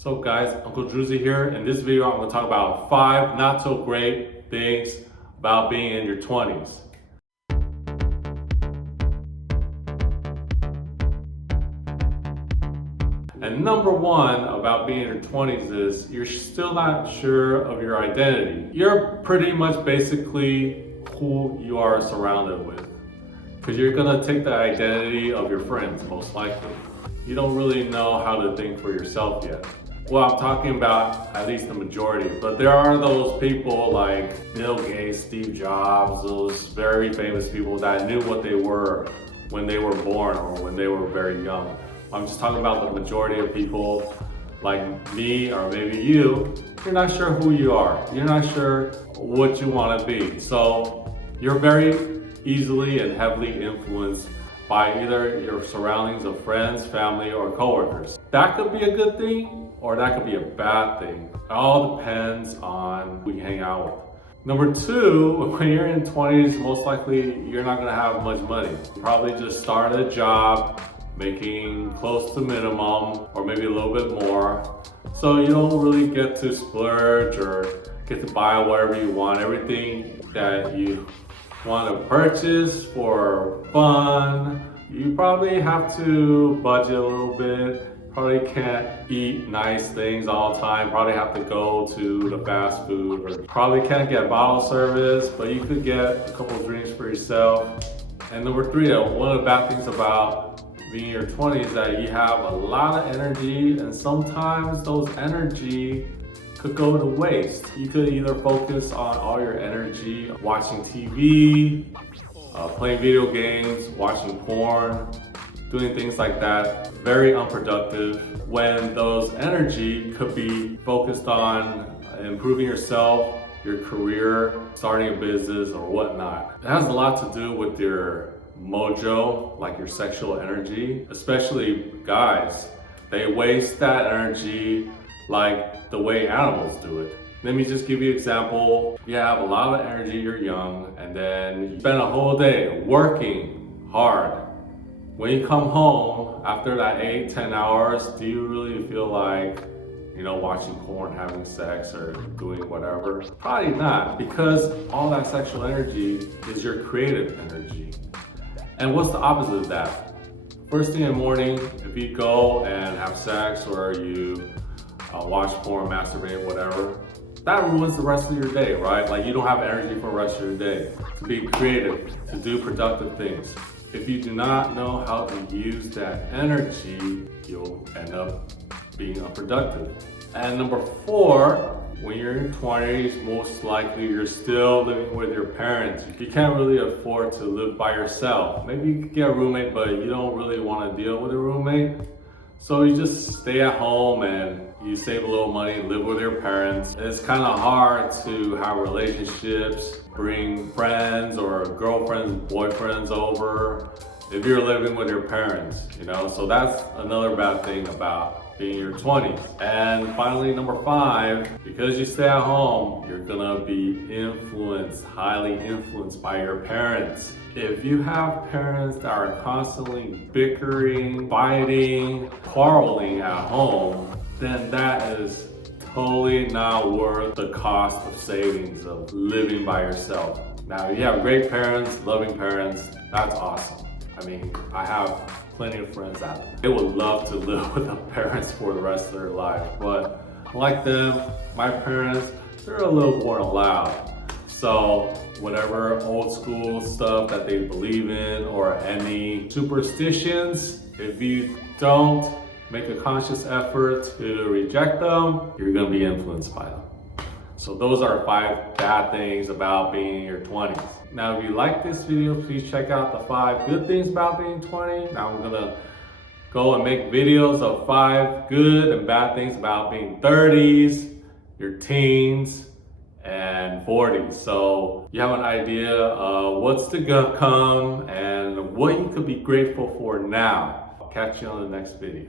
So guys, Uncle Druzy here. In this video, I'm going to talk about 5 not so great things about being in your 20s. And number 1 about being in your 20s is you're still not sure of your identity. You're pretty much basically who you are surrounded with, because you're going to take the identity of your friends most likely. You don't really know how to think for yourself yet. Well, I'm talking about at least the majority, but there are those people like Bill Gates, Steve Jobs, those very famous people that knew what they were when they were born or when they were very young. I'm just talking about the majority of people like me or maybe you. You're not sure who you are. You're not sure what you want to be. So you're very easily and heavily influenced by either your surroundings of friends, family, or coworkers. That could be a good thing, or that could be a bad thing. It all depends on who you hang out with. Number 2, when you're in 20s, most likely you're not gonna have much money. You probably just started a job making close to minimum, or maybe a little bit more. So you don't really get to splurge or get to buy whatever you want. Everything that you want to purchase for fun, you probably have to budget a little bit. Probably can't eat nice things all the time. Probably have to go to the fast food, or probably can't get bottle service, but you could get a couple of drinks for yourself. And number 3, one of the bad things about being in your 20s is that you have a lot of energy, and sometimes those energy could go to waste. You could either focus on all your energy watching TV, playing video games, watching porn, doing things like that. Very unproductive, when those energy could be focused on improving yourself, your career, starting a business, or whatnot. It has a lot to do with your mojo, like your sexual energy. Especially guys, they waste that energy like the way animals do it. Let me just give you an example. You have a lot of energy, you're young, and then you spend a whole day working hard. When you come home after that 8-10 hours, do you really feel like, watching porn, having sex, or doing whatever? Probably not, because all that sexual energy is your creative energy. And what's the opposite of that? First thing in the morning, if you go and have sex, or you watch porn, masturbate, whatever, that ruins the rest of your day, right? Like, you don't have energy for the rest of your day to be creative, to do productive things. If you do not know how to use that energy, you'll end up being unproductive. And number 4, when you're in 20s, most likely you're still living with your parents. You can't really afford to live by yourself. Maybe you could get a roommate, but you don't really want to deal with a roommate. So you just stay at home and you save a little money and live with your parents. It's kind of hard to have relationships, bring friends or girlfriends, boyfriends over if you're living with your parents, So that's another bad thing about being in your 20s. And finally, number 5, because you stay at home, you're gonna be highly influenced by your parents. If you have parents that are constantly bickering, fighting, quarreling at home, then that is totally not worth the cost of savings of living by yourself. Now, if you have great parents, loving parents, that's awesome. I mean, I have plenty of friends that they would love to live with their parents for the rest of their life. But like them, my parents, they're a little more loud. So whatever old school stuff that they believe in, or any superstitions, if you don't make a conscious effort to reject them, you're gonna be influenced by them. So those are 5 bad things about being in your 20s. Now, if you like this video, please check out the 5 good things about being 20. Now I'm gonna go and make videos of 5 good and bad things about being 30s, your teens, and 40s. So you have an idea of what's to come and what you could be grateful for now. I'll catch you on the next video.